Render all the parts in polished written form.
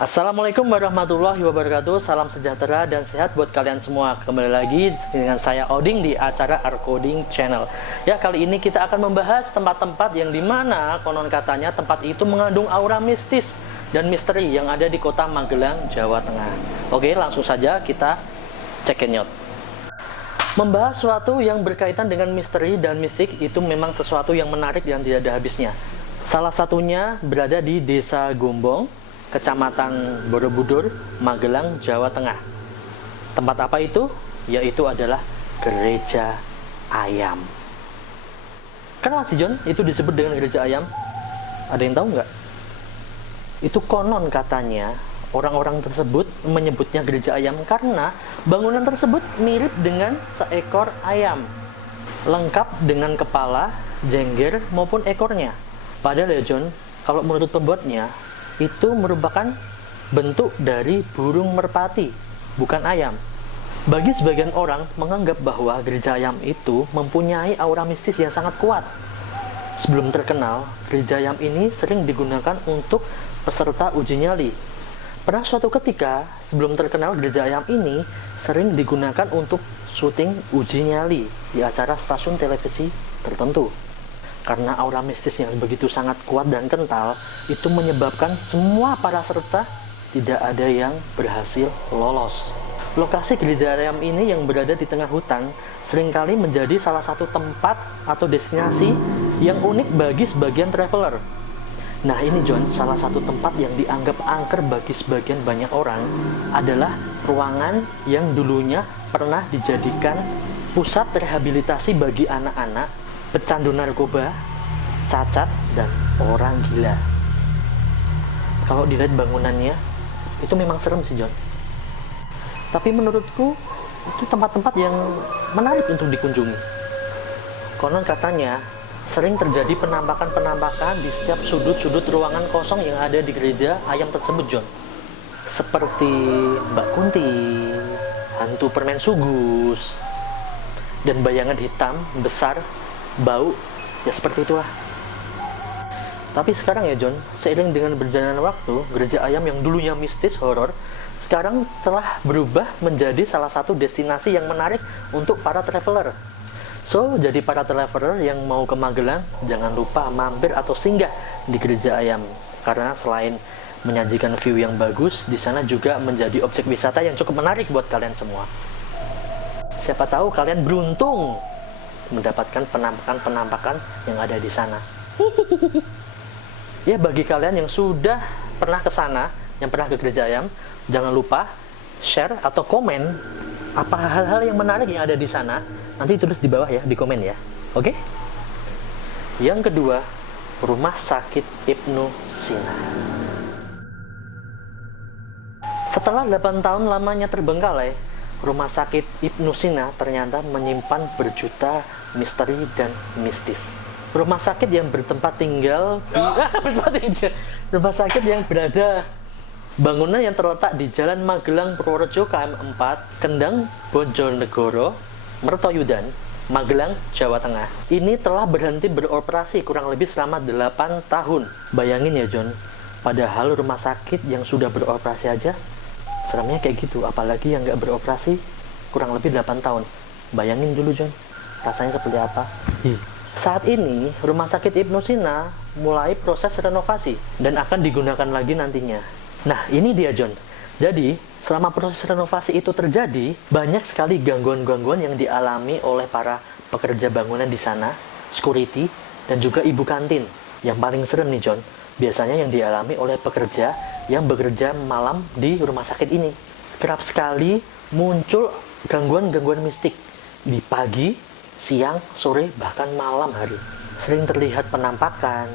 Assalamualaikum warahmatullahi wabarakatuh. Salam sejahtera dan sehat buat kalian semua. Kembali lagi dengan saya Oding di acara Arcoding Channel. Ya, kali ini kita akan membahas tempat-tempat yang dimana konon katanya tempat itu mengandung aura mistis dan misteri yang ada di kota Magelang, Jawa Tengah. Oke, langsung saja kita check it out. Membahas sesuatu yang berkaitan dengan misteri dan mistik itu memang sesuatu yang menarik dan tidak ada habisnya. Salah satunya berada di Desa Gombong, Kecamatan Borobudur, Magelang, Jawa Tengah. Tempat apa itu? Yaitu adalah Gereja Ayam. Kenapa sih John itu disebut dengan Gereja Ayam? Ada yang tahu nggak? Itu konon katanya orang-orang tersebut menyebutnya Gereja Ayam karena bangunan tersebut mirip dengan seekor ayam, lengkap dengan kepala, jengger maupun ekornya. Padahal ya John, kalau menurut pembuatnya itu merupakan bentuk dari burung merpati, bukan ayam. Bagi sebagian orang menganggap bahwa Gereja Ayam itu mempunyai aura mistis yang sangat kuat. Sebelum terkenal, Gereja Ayam ini sering digunakan untuk peserta uji nyali. Pernah suatu ketika, sebelum terkenal, Gereja Ayam ini sering digunakan untuk syuting uji nyali di acara stasiun televisi tertentu. Karena aura mistis yang begitu sangat kuat dan kental, itu menyebabkan semua para peserta tidak ada yang berhasil lolos. Lokasi Gereja Ayam ini yang berada di tengah hutan seringkali menjadi salah satu tempat atau destinasi yang unik bagi sebagian traveler. Nah ini John, salah satu tempat yang dianggap angker bagi sebagian banyak orang adalah ruangan yang dulunya pernah dijadikan pusat rehabilitasi bagi anak-anak pecandu narkoba, cacat, dan orang gila. Kalau dilihat bangunannya, itu memang serem sih John. Tapi menurutku, itu tempat-tempat yang menarik untuk dikunjungi. Konon katanya, sering terjadi penampakan-penampakan di setiap sudut-sudut ruangan kosong yang ada di Gereja Ayam tersebut John. Seperti Mbak Kunti, hantu permen sugus, dan bayangan hitam, besar, bau, ya seperti itulah. Tapi sekarang ya John, seiring dengan berjalannya waktu, Gereja Ayam yang dulunya mistis, horor, sekarang telah berubah menjadi salah satu destinasi yang menarik untuk para traveler. So, jadi para traveler yang mau ke Magelang, jangan lupa mampir atau singgah di Gereja Ayam. Karena selain menyajikan view yang bagus, di sana juga menjadi objek wisata yang cukup menarik buat kalian semua. Siapa tahu kalian beruntung mendapatkan penampakan-penampakan yang ada di sana. Ya, bagi kalian yang sudah pernah ke sana, yang pernah ke Gereja Ayam, jangan lupa share atau komen apa hal-hal yang menarik yang ada di sana. Nanti tulis di bawah ya, di komen ya. Oke? Yang kedua, Rumah Sakit Ibnu Sina. Setelah 8 tahun lamanya terbengkalai, Rumah Sakit Ibnu Sina ternyata menyimpan berjuta misteri dan mistis. Rumah sakit yang bertempat tinggal rumah sakit yang berada bangunan yang terletak di Jalan Magelang Purworejo KM 4, Kendang Bojonegoro, Mertoyudan, Magelang, Jawa Tengah. Ini telah berhenti beroperasi kurang lebih selama 8 tahun. Bayangin ya John, padahal rumah sakit yang sudah beroperasi aja seremnya kayak gitu, apalagi yang nggak beroperasi kurang lebih 8 tahun. Bayangin dulu John, rasanya seperti apa? Saat ini, Rumah Sakit Ibnu Sina mulai proses renovasi dan akan digunakan lagi nantinya. Nah, ini dia John. Jadi, selama proses renovasi itu terjadi, banyak sekali gangguan-gangguan yang dialami oleh para pekerja bangunan di sana, security, dan juga ibu kantin. Yang paling serem nih John, biasanya yang dialami oleh pekerja yang bekerja malam di rumah sakit ini. Kerap sekali muncul gangguan-gangguan mistik di pagi, siang, sore, bahkan malam hari. Sering terlihat penampakan,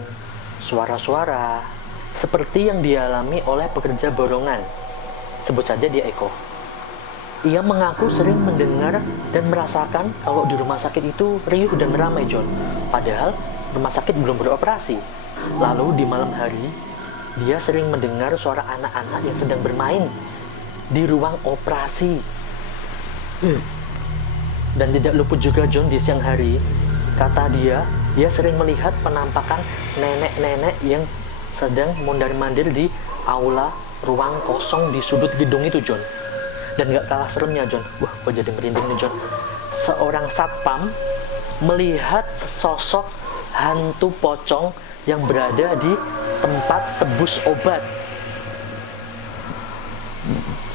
suara-suara, seperti yang dialami oleh pekerja borongan. Sebut saja dia Eko. Ia mengaku sering mendengar dan merasakan kalau di rumah sakit itu riuh dan ramai John. Padahal rumah sakit belum beroperasi. Lalu di malam hari, dia sering mendengar suara anak-anak yang sedang bermain di ruang operasi. Dan tidak luput juga John di siang hari, kata dia sering melihat penampakan nenek-nenek yang sedang mondar-mandir di aula ruang kosong di sudut gedung itu, John. Dan gak kalah seremnya, John. Wah, gue jadi merinding nih, John. Seorang satpam melihat sesosok hantu pocong yang berada di tempat tebus obat.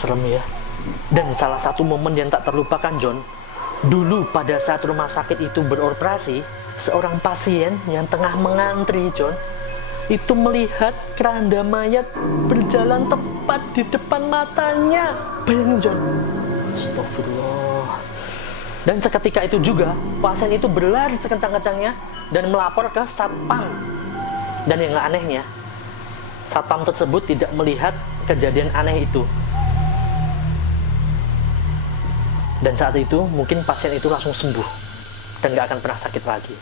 Serem ya. Dan salah satu momen yang tak terlupakan, John, dulu pada saat rumah sakit itu beroperasi, seorang pasien yang tengah mengantri, John, itu melihat keranda mayat berjalan tepat di depan matanya. Bayangin, John. Astagfirullah. Dan seketika itu juga pasien itu berlari sekencang-kencangnya dan melapor ke satpam. Dan yang anehnya, satpam tersebut tidak melihat kejadian aneh itu. Dan saat itu mungkin pasien itu langsung sembuh dan gak akan pernah sakit lagi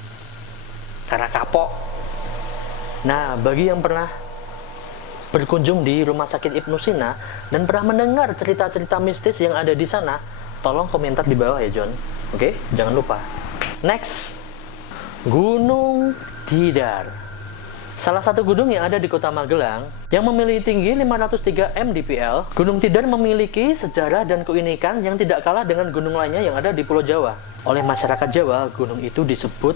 karena kapok. Nah, bagi yang pernah berkunjung di Rumah Sakit Ibnu Sina dan pernah mendengar cerita-cerita mistis yang ada di sana, tolong komentar di bawah ya, John. Oke, jangan lupa. Next, Gunung Tidar. Salah satu gunung yang ada di Kota Magelang yang memiliki tinggi 503 mdpl. Gunung Tidar memiliki sejarah dan keunikan yang tidak kalah dengan gunung lainnya yang ada di Pulau Jawa. Oleh masyarakat Jawa, gunung itu disebut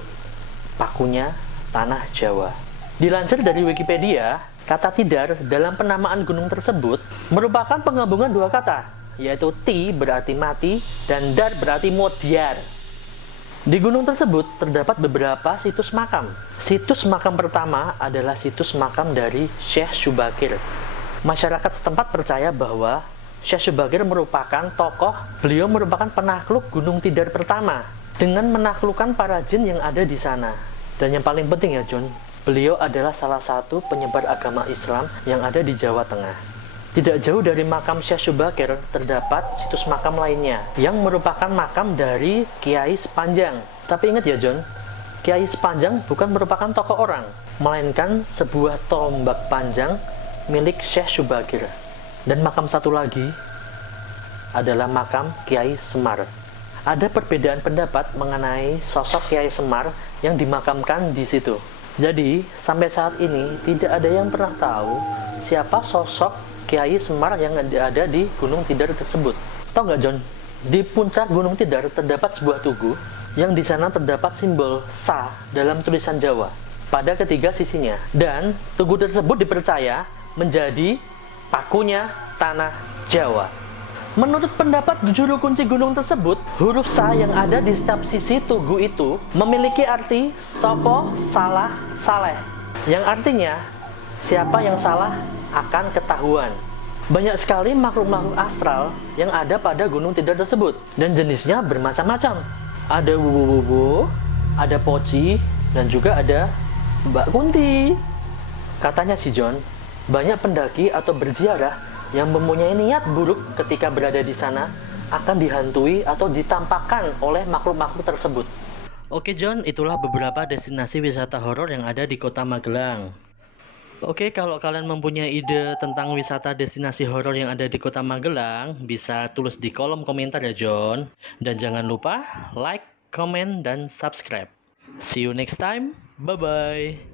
pakunya tanah Jawa. Dilansir dari Wikipedia, kata tidar dalam penamaan gunung tersebut merupakan penggabungan dua kata, yaitu ti berarti mati dan dar berarti modiar. Di gunung tersebut terdapat beberapa situs makam. Situs makam pertama adalah situs makam dari Syekh Subakir. Masyarakat setempat percaya bahwa Syekh Subakir merupakan tokoh, beliau merupakan penakluk Gunung Tidar pertama dengan menaklukkan para jin yang ada di sana. Dan yang paling penting ya, John, beliau adalah salah satu penyebar agama Islam yang ada di Jawa Tengah. Tidak jauh dari makam Syekh Subakir terdapat situs makam lainnya yang merupakan makam dari Kiai Sepanjang. Tapi ingat ya, John, Kiai Sepanjang bukan merupakan tokoh orang, melainkan sebuah tombak panjang milik Syekh Subakir. Dan makam satu lagi adalah makam Kiai Semar. Ada perbedaan pendapat mengenai sosok Kiai Semar yang dimakamkan di situ. Jadi, sampai saat ini tidak ada yang pernah tahu siapa sosok Kiai Semar yang ada di Gunung Tidar tersebut. Tahu nggak, John? Di puncak Gunung Tidar terdapat sebuah tugu yang di sana terdapat simbol sa dalam tulisan Jawa pada ketiga sisinya. Dan tugu tersebut dipercaya menjadi pakunya tanah Jawa. Menurut pendapat juru kunci gunung tersebut, huruf sa yang ada di setiap sisi tugu itu memiliki arti sopo, salah, saleh, yang artinya siapa yang salah akan ketahuan. Banyak sekali makhluk-makhluk astral yang ada pada Gunung Tidar tersebut, dan jenisnya bermacam-macam. Ada wubu-wubu, ada poci, dan juga ada Mbak Kunti. Katanya si John, banyak pendaki atau berziarah yang mempunyai niat buruk ketika berada di sana akan dihantui atau ditampakkan oleh makhluk-makhluk tersebut. Oke, John, itulah beberapa destinasi wisata horor yang ada di Kota Magelang. Oke, kalau kalian mempunyai ide tentang wisata destinasi horor yang ada di Kota Magelang, bisa tulis di kolom komentar ya, John. Dan jangan lupa like, comment, dan subscribe. See you next time. Bye-bye.